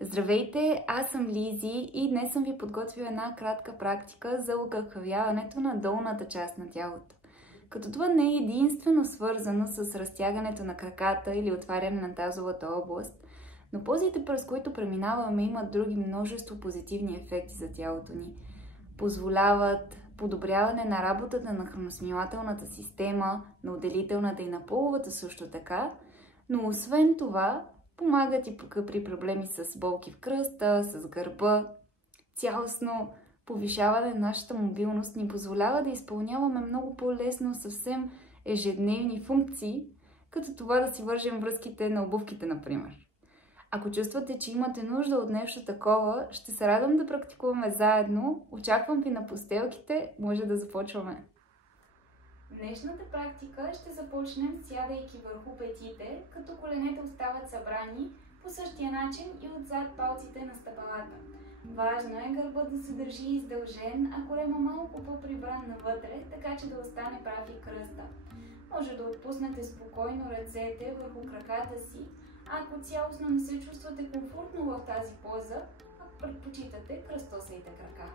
Здравейте, аз съм Лизи и днес съм ви подготвила една кратка практика за огъвкавяването на долната част на тялото. Като това не е единствено свързано с разтягането на краката или отваряне на тазовата област, но позите, през които преминаваме, имат други множество позитивни ефекти за тялото ни. Позволяват подобряване на работата на храносмилателната система, на отделителната и на половата също така, но освен това помагат и при проблеми с болки в кръста, с гърба. Цялостно повишаване на нашата мобилност ни позволява да изпълняваме много по-лесно съвсем ежедневни функции, като това да си вържем връзките на обувките, например. Ако чувствате, че имате нужда от нещо такова, ще се радвам да практикуваме заедно. Очаквам ви на постелките, може да започваме. Днешната практика ще започнем сядайки върху петите, като коленете остават събрани по същия начин и отзад палците на стъпалата. Важно е гърбът да се държи издължен, а корема малко по-прибран навътре, така че да остане прав и кръста. Може да отпуснете спокойно ръцете върху краката си, а ако цялостно не се чувствате комфортно в тази поза, ако предпочитате, кръстосайте крака.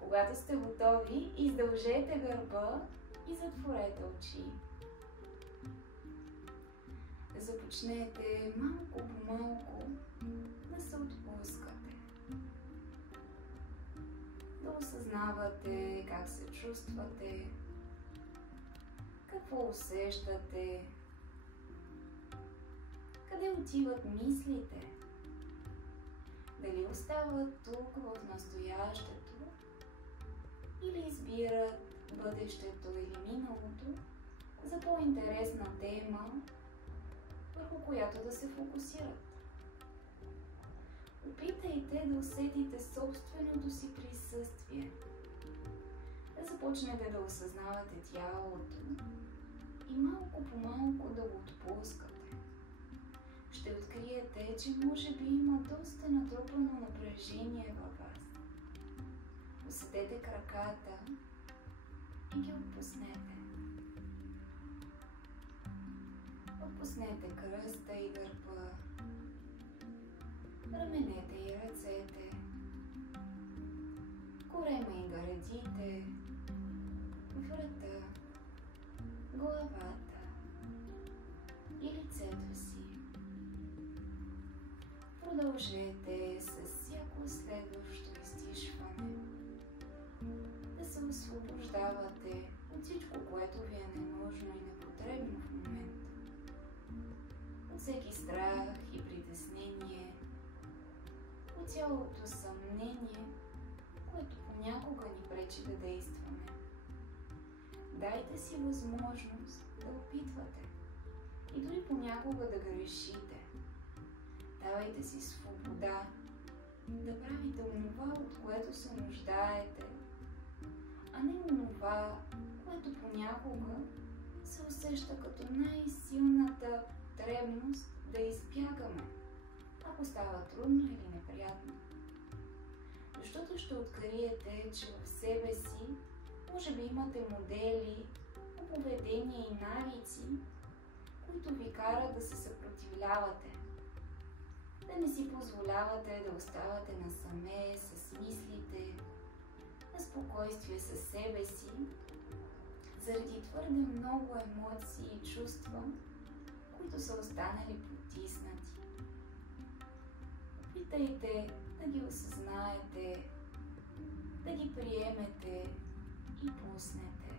Когато сте готови, издължете гърба и затворете очи. Започнете малко по малко да се отпускате. Да осъзнавате как се чувствате, какво усещате, къде отиват мислите, дали остават тук в настоящето или избират бъдещето или миналото за по-интересна тема, върху която да се фокусират. Опитайте да усетите собственото си присъствие, да започнете да осъзнавате тялото и малко по малко да го отпускате. Ще откриете, че може би има доста натрупано напрежение във вас. Усетете краката и ги отпуснете. Отпуснете кръста и гърба, раменете и ръцете, корема и гърдите, врата, главата и лицето си. Продължете с всяко следващо изтишване да се освобождавате от всичко, което ви е ненужно и непотребно в момента. От всеки страх и притеснение, от цялото съмнение, което понякога ни пречи да действаме. Дайте си възможност да опитвате и дори понякога да грешите. Давайте си свобода да правите онова, от което се нуждаете, а не онова, което понякога се усеща като най-силната потребност да избягаме, ако става трудно или неприятно. Защото ще откриете, че в себе си може би имате модели, поведение и навици, които ви карат да се съпротивлявате, да не си позволявате да оставате насаме с мислите, на спокойствие със себе си, заради твърде много емоции и чувства, които са останали потиснати. Опитайте да ги осъзнаете, да ги приемете и пуснете.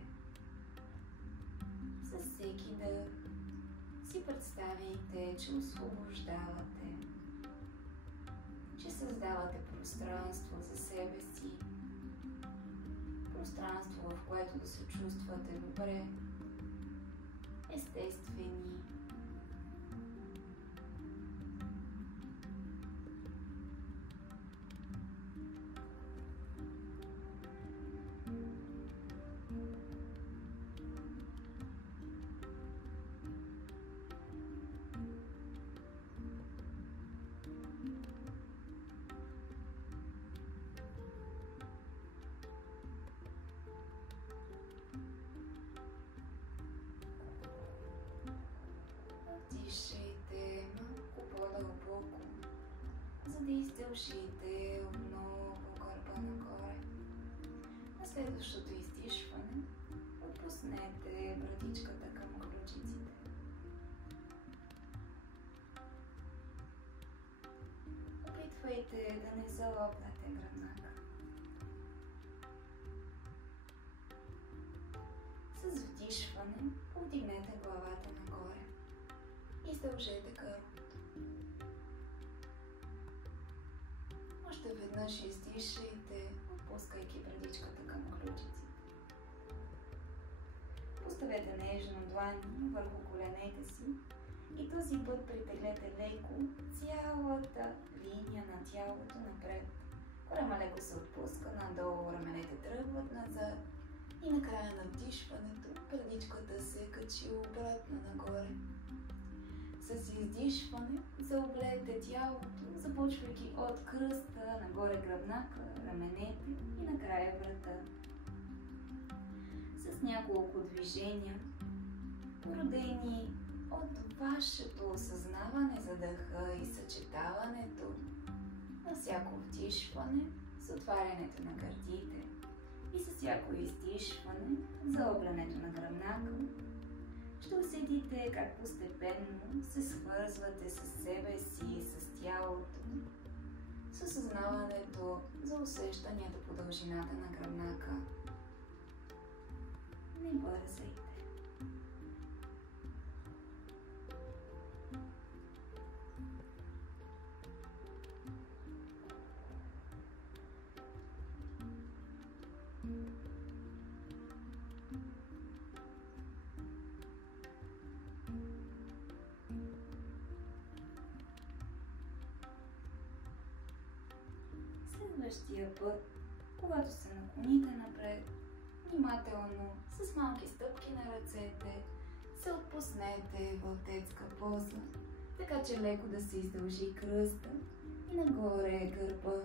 Със всеки дъх си представяйте, че освобождавате, че създавате пространство за себе си, пространство, в което да се чувствате добре, естествени. Дишайте малко по-дълбоко за да издължите отново гърба нагоре. На следващото издишване отпуснете брадичката към ключиците. Опитвайте да не залопнете гръбнака. С вдишване повдигнете главата нагоре. Издължете гърлото. Още веднъж издишайте, отпускайки брадичката към ключиците. Поставете нежно длани върху коленете си и този път притеглете леко цялата линия на тялото напред. Корема леко се отпуска надолу, раменете тръгват назад и накрая на вдишването брадичката се качи обратно нагоре. С издишване заоблейте тялото, започвайки от кръста, нагоре гръбнака, раменете и накрая врата. С няколко движения, породени от вашето осъзнаване за дъха и съчетаването на всяко вдишване с отварянето на гърдите и с всяко издишване заоблянето на гръбнака, ще усетите как постепенно се свързвате с себе си и с тялото, с осъзнаването за усещанията по дължината на гръбнака. Не бързайте. Следващия път, когато се наклоните напред, внимателно, с малки стъпки на ръцете, се отпуснете в детска поза, така че леко да се издължи кръста и нагоре гърба.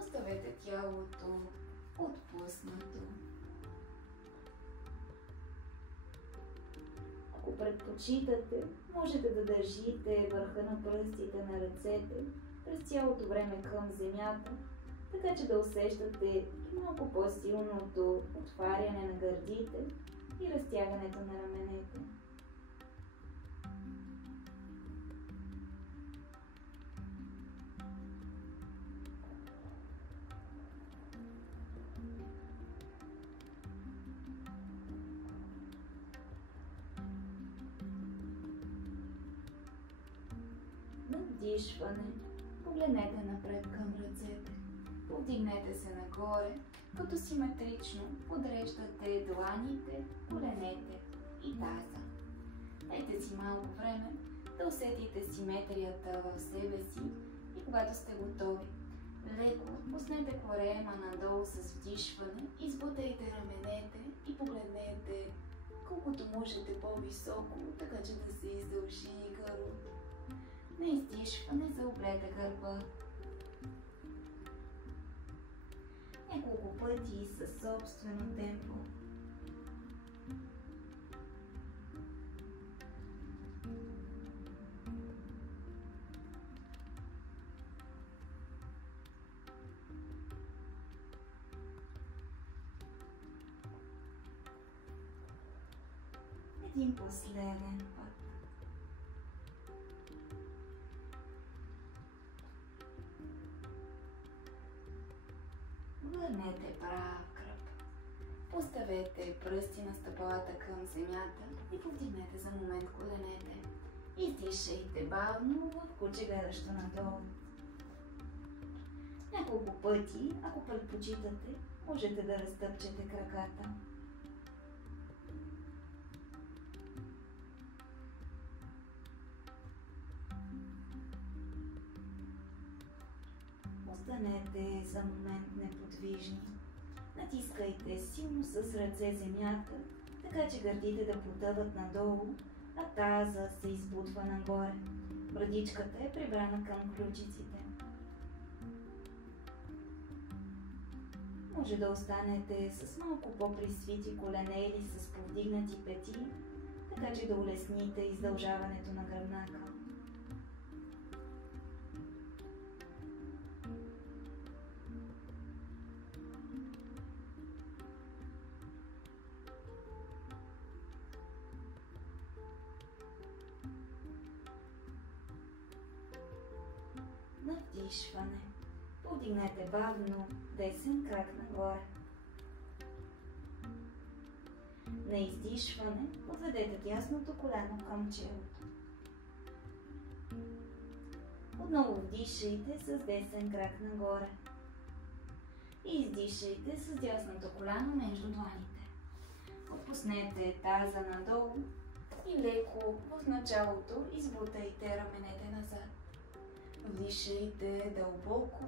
Оставете тялото отпуснато. Ако предпочитате, можете да държите върха на пръстите на ръцете през цялото време към земята, така че да усещате малко по-силното отваряне на гърдите и разтягането на раменете. На вдишване погледнете напред към ръцете. Повдигнете се нагоре, като симетрично подреждате дланите, коленете и таза. Дайте си малко време да усетите симетрията в себе си и когато сте готови, леко отпуснете корема надолу с вдишване, избутайте раменете и погледнете колкото можете по-високо, така че да се издължи гърлото. На издишване заоблете гърба. Няколко пъти със собствено темпо. Един последен път. Върнете прав кръг. Поставете пръсти на стъпалата към земята и повдигнете за момент коленете. Издишайте бавно в куче гледащо надолу. Няколко пъти, ако предпочитате, можете да разтъпчете краката. Останете за момент неподвижни. Натискайте силно с ръце земята, така че гърдите да потъват надолу, а таза се избутва нагоре. Брадичката е прибрана към ключиците. Може да останете с малко по-присвити колене или с повдигнати пети, така че да улесните издължаването на гръбнака. вдишване повдигнете бавно десен крак нагоре. На издишване отведете дясното коляно към челото. Отново вдишайте с десен крак нагоре. И издишайте с дясното коляно между дланите. Отпуснете таза надолу и леко в началото избутайте раменете назад. Вдишайте дълбоко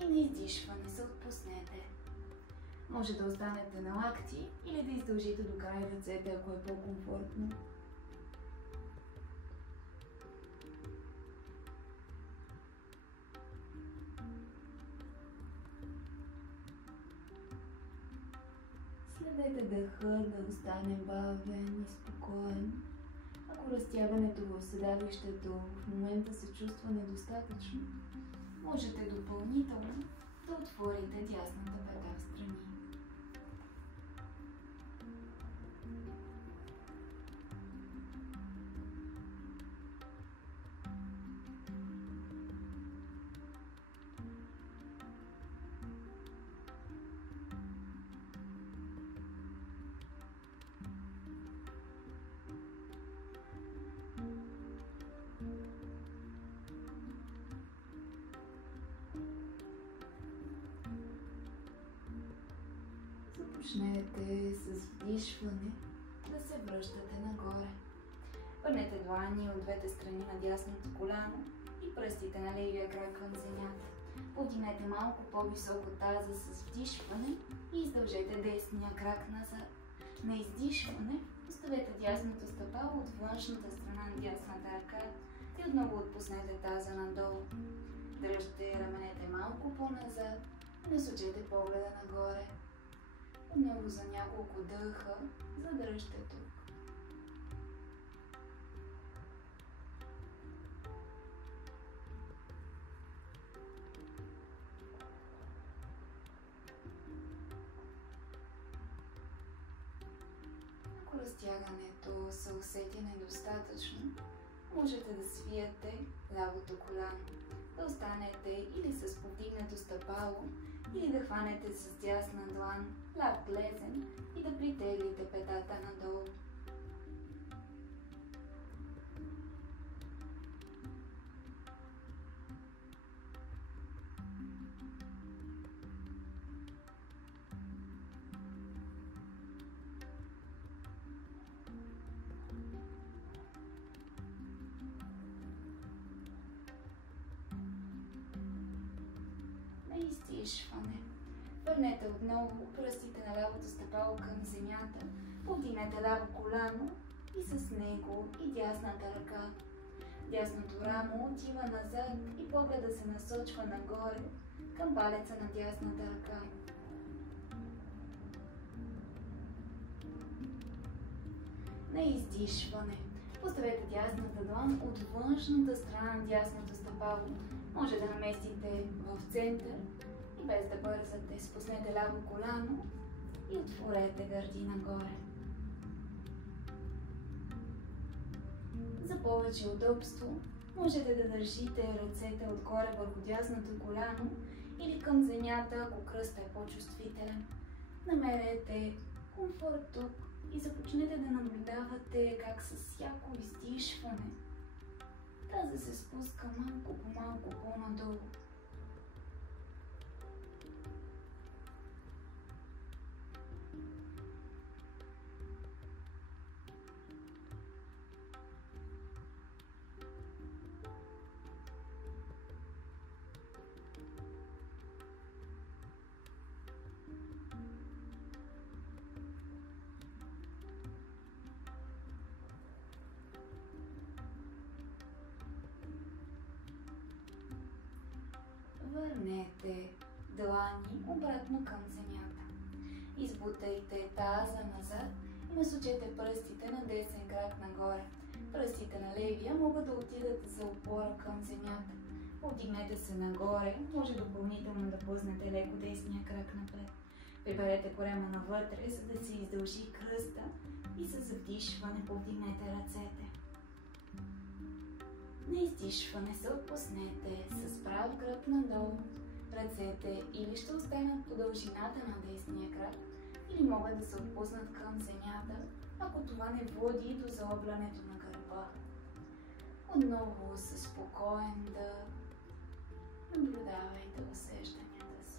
и на издишване се отпуснете. Може да останете на лакти или да издължите до край ръцете, ако е по-комфортно. Следете дъха да остане бавен и спокоен. Ако разтягането в седалището в момента се чувства недостатъчно, можете допълнително да отворите дясната пета встрани. Започнете с вдишване да се връщате нагоре. Върнете длани от двете страни на дясното коляно и пръстите на левия крак към земята. Повдигнете малко по-високо таза с вдишване и издължете десния крак назад. На издишване оставете дясното стъпало от външната страна на дясната ръка и отново отпуснете таза надолу. Дръжте раменете малко по-назад и насочете погледа нагоре. Отново за няколко дъха задръжте тук. Ако разтягането се усети недостатъчно, можете да свиете лявото коляно, да останете или с повдигнато стъпало, или да хванете с дясна длан ляв глезен и да притеглите петата надолу. На издишване върнете отново пръстите на лявото стъпало към земята, повдигнете ляво коляно и с него и дясната ръка. Дясното рамо отива назад и погледа се насочва нагоре към палеца на дясната ръка. На издишване поставете дясната длан от външната страна на дясното стъпало. Може да наместите в център и без да бързате, спуснете ляво коляно и отворете гърди нагоре. За повече удобство можете да държите ръцете отгоре върху дясното коляно или към земята, ако кръстът е по-чувствителен. Намерете комфорт тук и започнете да наблюдавате как с всяко издишване таза се спуска малко по малко по-надолу. Върнете длани обратно към земята. Избутайте таза назад и насочете пръстите на десен крак нагоре. Пръстите на левия могат да отидат за опора към земята. Повдигнете се нагоре, може допълнително да пуснете леко десния крак напред. Приберете корема навътре, за да се издължи кръста и с вдишване повдигнете ръцете. На издишване се отпуснете с прав крак надолу. Ръцете или ще останат по дължината на десния крак, или могат да се отпуснат към земята, ако това не води до заоблянето на гърба. Отново със спокоен дъх наблюдавайте усещанията си.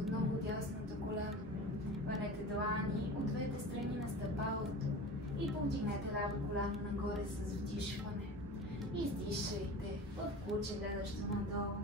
Отново дясното коляно. Върнете длани от двете страни на стъпалото и повдигнете ляво коляно нагоре с вдишване. Издишайте в куче, гледащо надолу.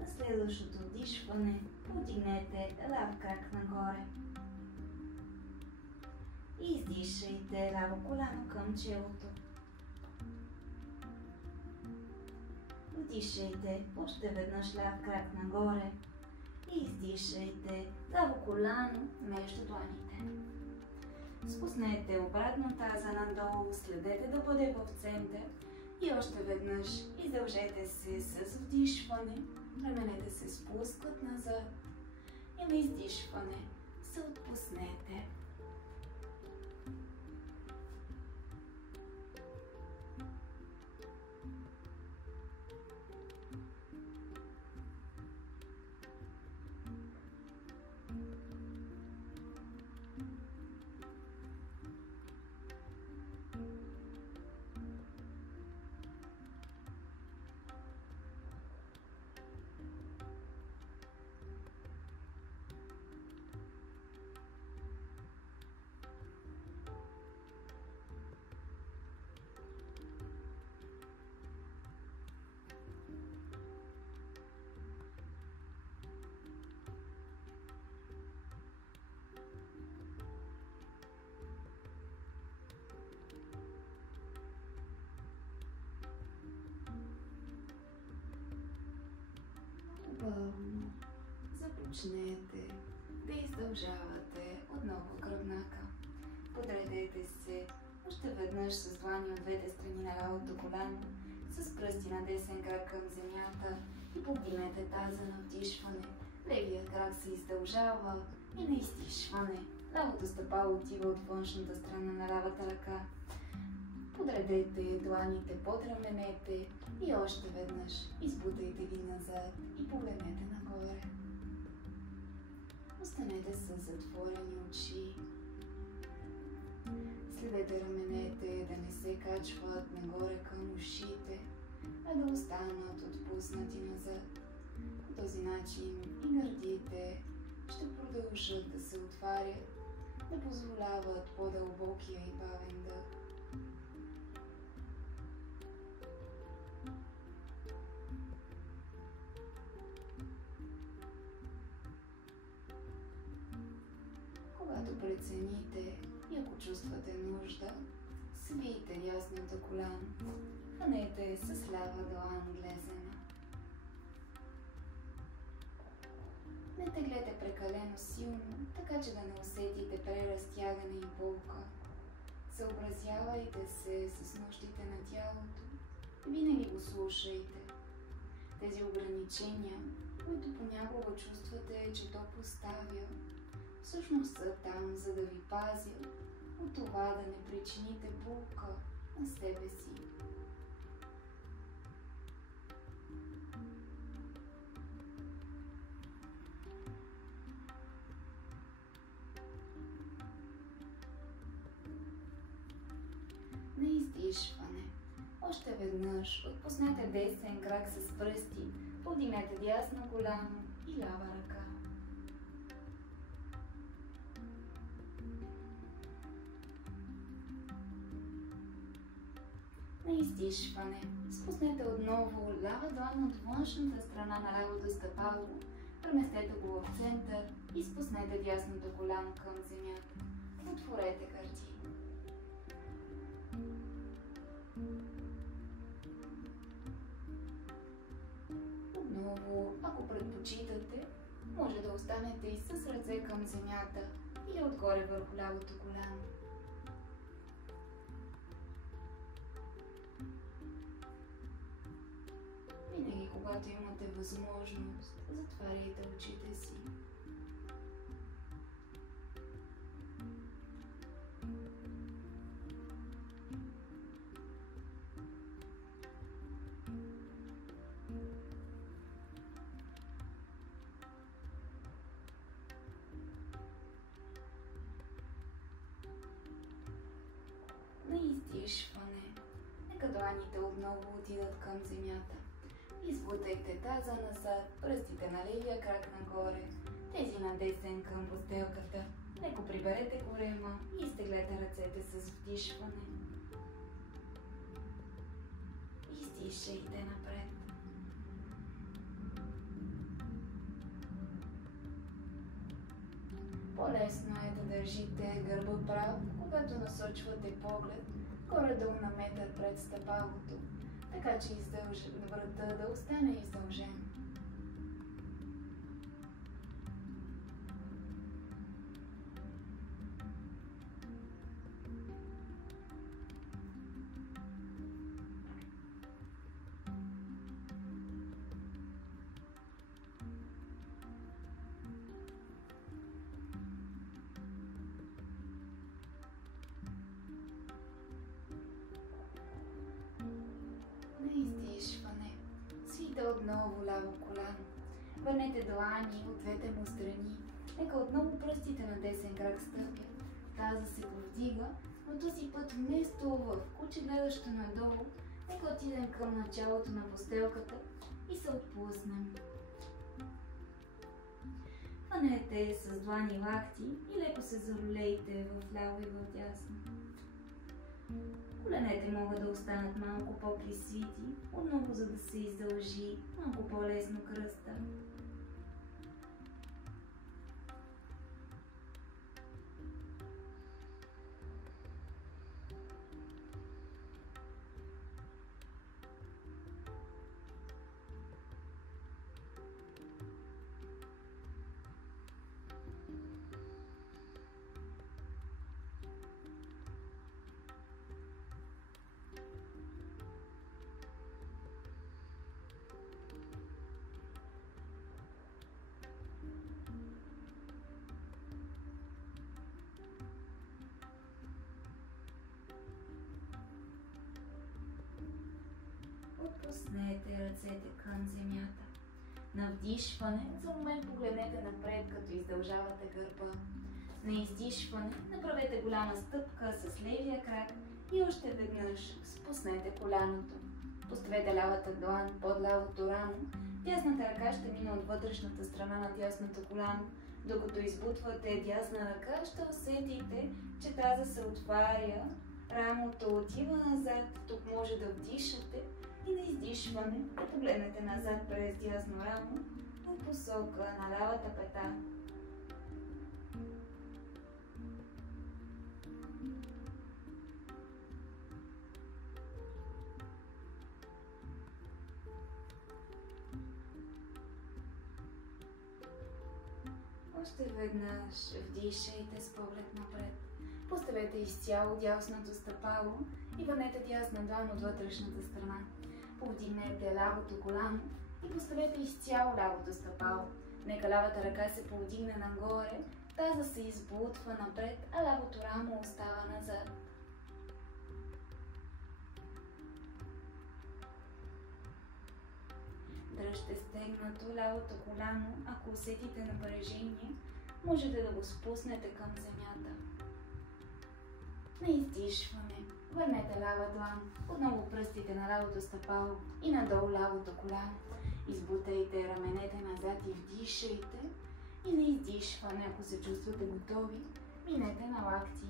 На следващото вдишване повдигнете ляв крак нагоре. И издишайте ляво коляно към челото. Вдишайте още веднъж ляв крак нагоре. И издишайте ляво коляно между дланите. Спуснете обратно таза надолу, следете да бъде в център. И още веднъж издължете се с вдишване. Раменете се спускат назад и на издишване се отпуснете. Бавно започнете да издължавате отново гръбнака. Подредете се още веднъж с длани от двете страни на лявото коляно, с пръсти на десен крак към земята и повдигнете таза на вдишване. Левия крак се издължава и на издишване. Лявото стъпало отива от външната страна на лявата ръка. Подредете дланите под раменете и още веднъж избутайте ги назад и погледнете нагоре. Останете с затворени очи. Следете раменете да не се качват нагоре към ушите, а да останат отпуснати назад. По този начин и гърдите ще продължат да се отварят, да позволяват по-дълбокия и бавен дъх. Когато прецените и ако чувствате нужда, свийте дясното коляно, хванете с лява длан глезена. Не теглете прекалено силно, така че да не усетите преразтягане и болка. Съобразявайте се с нуждите на тялото. Винаги го слушайте. Тези ограничения, които понякога чувствате, че то поставя, всъщност са там, за да ви пазят от това да не причините болка на себе си. На издишване. Още веднъж отпуснете десен крак с пръсти, подигнете дясно коляно и и лява ръка. На издишване спуснете отново лява длан от външната страна на лявото стъпало, преместете го в център и спуснете дясното коляно към земята. Отворете гърди. Отново, ако предпочитате, може да останете и с ръце към земята или отгоре върху лявото коляно. Винаги, когато имате възможност, затваряйте очите си. На издишване, нека дланите отново отидат към земята. Извутайте таза назад, пръстите на левия крак нагоре, тези на десен към постелката. Леко приберете корема и изтеглете ръцете с вдишване. Издишайте напред. По-лесно е да държите гърба прав, когато насочвате поглед горе-долу на метър пред стъпалото, така че врата да остане издължен. На издишване свийте отново ляво коляно. Върнете длани от двете му страни. Нека отново пръстите на десен крак стъпят. Таза се повдига, но този път вместо в куче гледащо надолу, нека отидем към началото на постелката и се отпуснем. Хванете с длани лакти и леко се заролейте в ляво и в дясно. Коленете могат да останат малко по-присвити, отново за да се издължи малко по-лесно кръста. Отпуснете ръцете към земята. На вдишване за момент погледнете напред, като издължавате гърба. На издишване направете голяма стъпка с левия крак и още веднъж спуснете коляното. Поставете лявата длан под лявото рамо. Дясната ръка ще мине от вътрешната страна на дясното коляно. Докато избутвате дясна ръка, ще усетите, че таза се отваря, рамото отива назад, тук може да вдишате и на издишване да погледнете назад през дясно рамо в посока на лявата пета. Още веднъж вдишайте с поглед напред. Поставете изцяло дясното стъпало и върнете дясна длан от вътрешната страна. Повдигнете лявото коляно и поставете изцяло лявото стъпало. Нека лявата ръка се повдигне нагоре, таза се избутва напред, а лявото рамо остава назад. Дръжте стегнато лявото коляно, ако усетите напрежение, можете да го спуснете към земята. На издишване върнете лява длан, отново пръстите на лявото стъпало и надолу лявото коляно. Избутайте раменете назад и вдишайте. И на издишване, ако се чувствате готови, минете на лакти.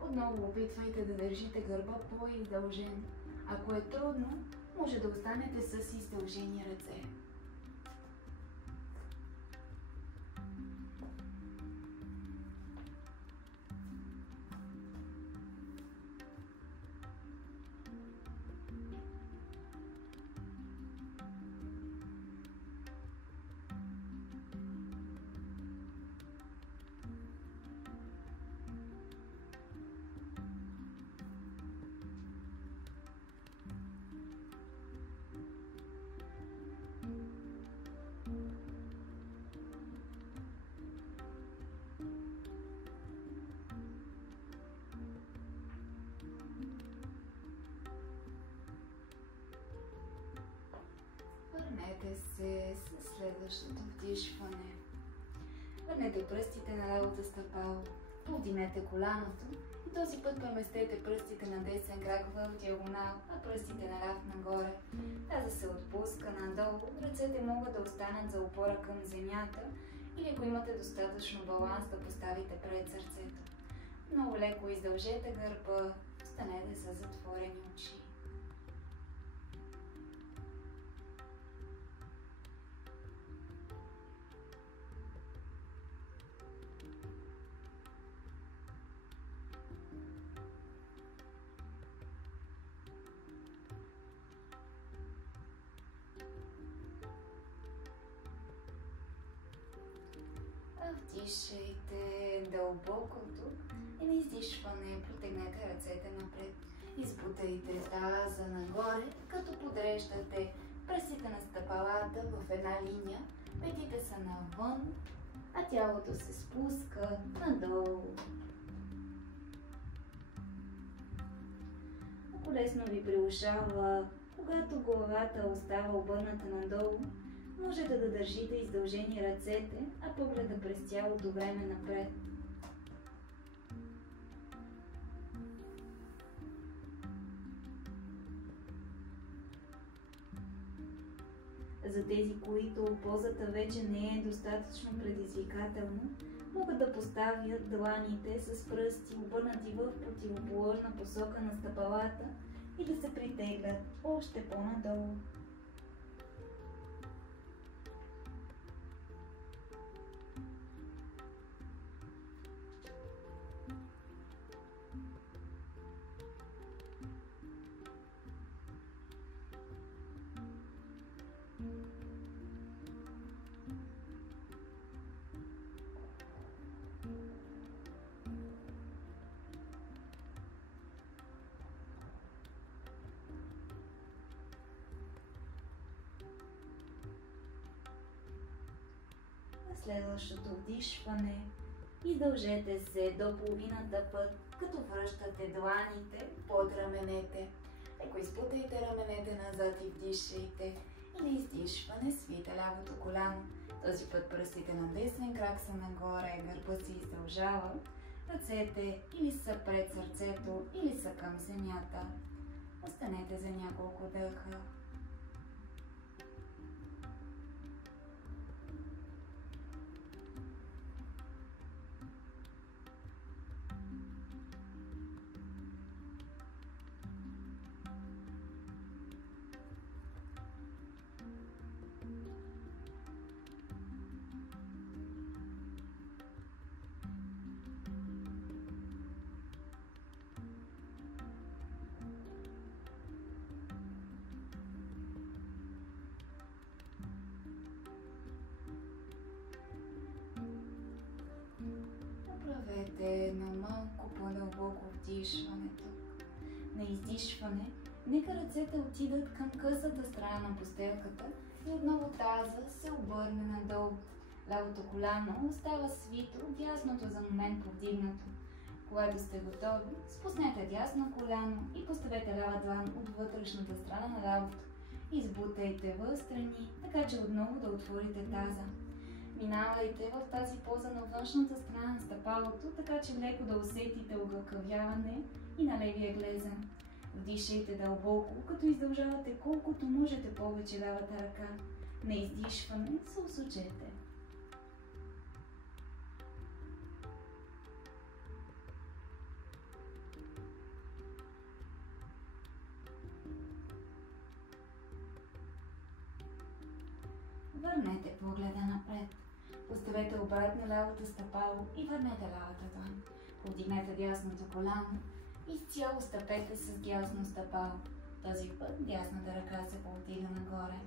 Отново опитвайте да държите гърба по-издължен. Ако е трудно, може да останете с издължени ръце. Върнете се с следващото вдишване. Върнете пръстите на лявото стъпало. Повдигнете коляното и този път преместете пръстите на десен крак в диагонал, а пръстите на ляв нагоре. Таза се отпуска надолу, ръцете могат да останат за опора към земята или ако имате достатъчно баланс да поставите пред сърцето. Много леко издължете гърба, останете с затворени очи. Вдишайте дълбоко тук и на издишване протегнете ръцете напред. Избутайте таза нагоре, като подреждате пръстите на стъпалата в една линия, петите са навън, а тялото се спуска надолу. Ако лесно ви приушава, когато главата остава обърната надолу, можете да държите издължени ръцете, а погледа през цялото време напред. За тези, които позата вече не е достатъчно предизвикателна, могат да поставят дланите с пръсти обърнати в противоположна посока на стъпалата и да се притеглят още по-надолу. Следващото вдишване издължете се до половината път, като връщате дланите под раменете. Леко изпутайте раменете назад и вдишайте. И на издишване свийте лявото коляно. Този път пръстите на десен крак са нагоре, гърбът се издължава. Ръцете или са пред сърцето, или са към земята. Останете за няколко дъха. Направете едно малко по-дълбоко вдишването. На издишване, нека ръцете отидат към късата страна на постелката и отново таза се обърне надолу. Лявото коляно остава свито, дясното за момент повдигнато. Когато сте готови, спуснете дясно коляно и поставете лява длан от вътрешната страна на лявото. Избутайте встрани, така че отново да отворите таза. Минавайте в тази поза на външната страна на стъпалото, така че леко да усетите огъвкавяване и на левия глезен. Вдишайте дълбоко, като издължавате колкото можете повече лявата ръка. На издишване се усучете. Върнете погледа напред. Поставете обратно лявото стъпало и върнете лявата длан. Повдигнете дясното коляно и изцяло стъпете с дясно стъпало. Този път дясната ръка се повдига нагоре.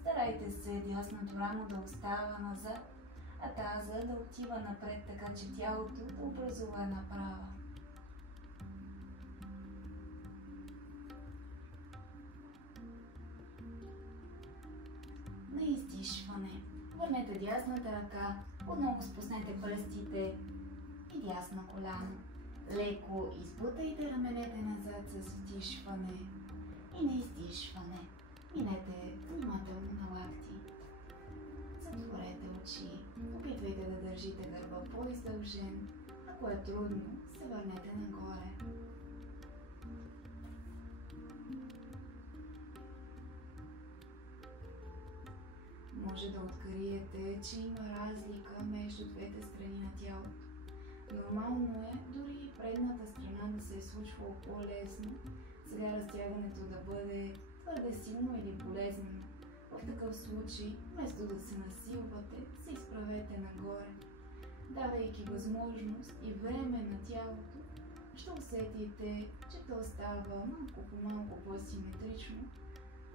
Старайте се дясното рамо да остава назад, а таза да отива напред, така че тялото да образува една права. На издишване върнете дясната ръка, отново спуснете пръстите и дясно коляно. Леко избутайте раменете назад с вдишване и на издишване минете внимателно на лакти. Затворете очи, опитвайте да държите гърба по-издължен. Ако е трудно, се върнете нагоре. Може да откриете, че има разлика между двете страни на тялото. Нормално е дори и предната страна да се е случвало по-лесно, сега разтягането да бъде твърде силно или болезнено. В такъв случай, вместо да се насилвате, се изправете нагоре. Давайки възможност и време на тялото, ще усетите, че то става малко по малко по-симетрично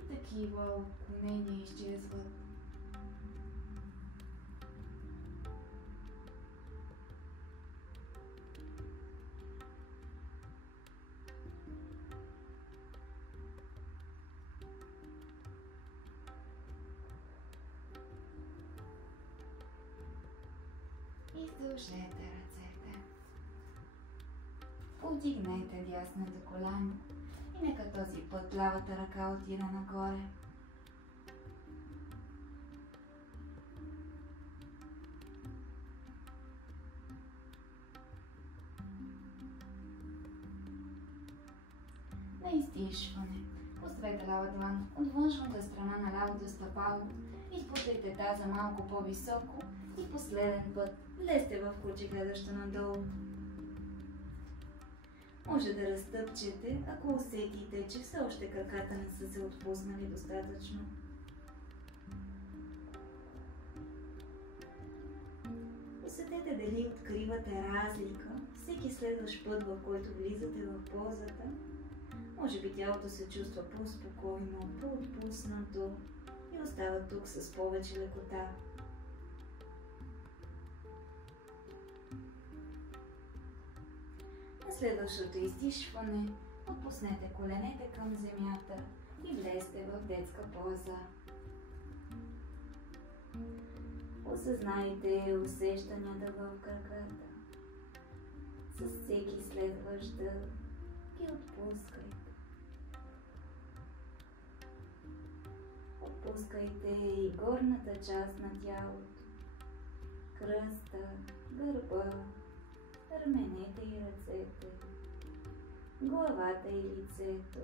и такива отклонения изчезват. Издължете ръцете. Повдигнете дясното коляно и нека този път лявата ръка отида нагоре. На издишване поставете лява длан от външната страна на лявото стъпало, изпутайте таза малко по-високо и последен път влезте в куче, гледащо надолу. Може да разтъпчете, ако усетите, че все още краката не са се отпуснали достатъчно. Усетете дали откривате разлика всеки следващ път, в който влизате в позата. Може би тялото се чувства по-спокойно, по-отпуснато и остава тук с повече лекота. На следващото издишване отпуснете коленете към земята и влезте в детска поза. Осъзнайте усещанията в краката. С всеки следващ дъх ги отпускайте. Отпускайте и горната част на тялото, кръста, гърба, раменете и ръцете, главата и лицето,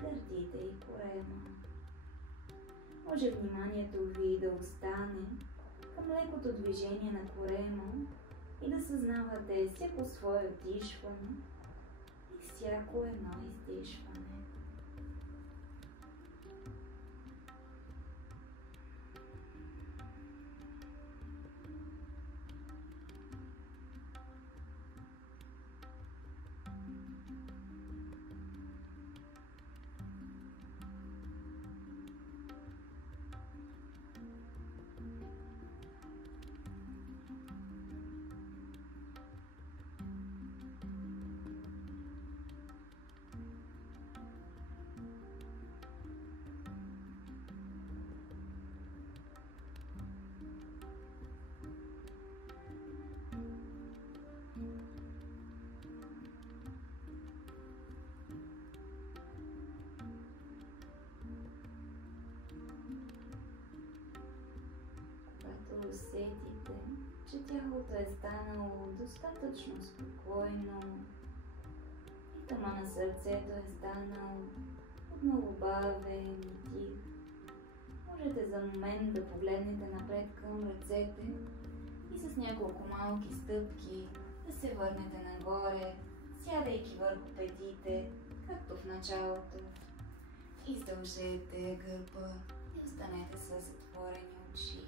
гърдите и корема. Може вниманието ви да остане към лекото движение на корема и да съзнавате всяко свое вдишване и всяко едно издишване. Усетите, че тялото е станало достатъчно спокойно и тъма на сърцето е станал много бавен и тих. Можете за момент да погледнете напред към ръцете и с няколко малки стъпки да се върнете нагоре, сядайки върху петите, както в началото. Издължете гърба и останете с затворени очи.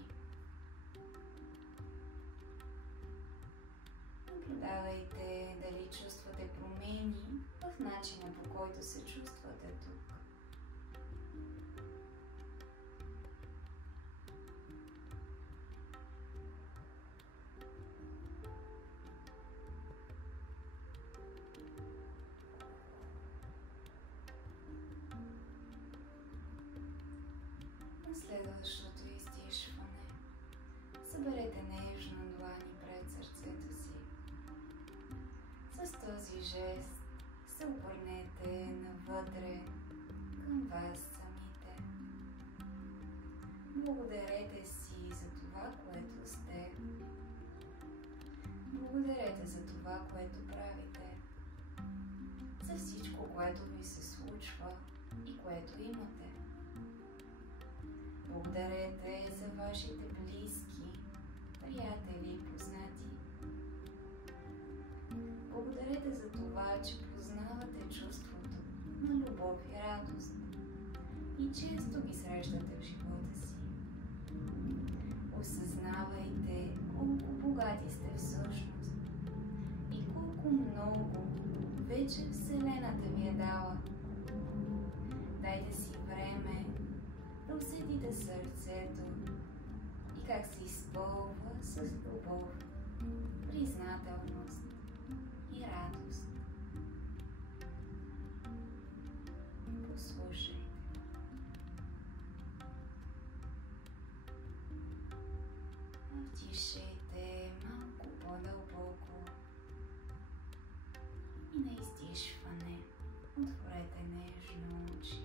Наблюдавайте дали чувствате промени в начина, по който се чувствате тук. На следващото издишване съберете нежно длани пред сърцето си. С този жест се обърнете навътре към вас самите. Благодарете си за това, което сте. Благодарете за това, което правите. За всичко, което ви се случва и което имате. Благодарете за вашите близки, приятели и познати. Благодарете за това, че познавате чувството на любов и радост и често ги срещате в живота си. Осъзнавайте колко богати сте всъщност и колко много вече Вселената ви е дала. Дайте си време да усетите сърцето и как се изпълва с любов, признателност и радост. Послушайте. Вдишайте малко по-дълбоко и на издишване отворете нежно очи.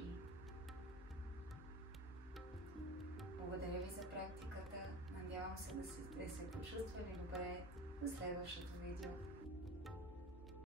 Благодаря ви за практиката. Надявам се да сте се почувствали добре до следващото видео.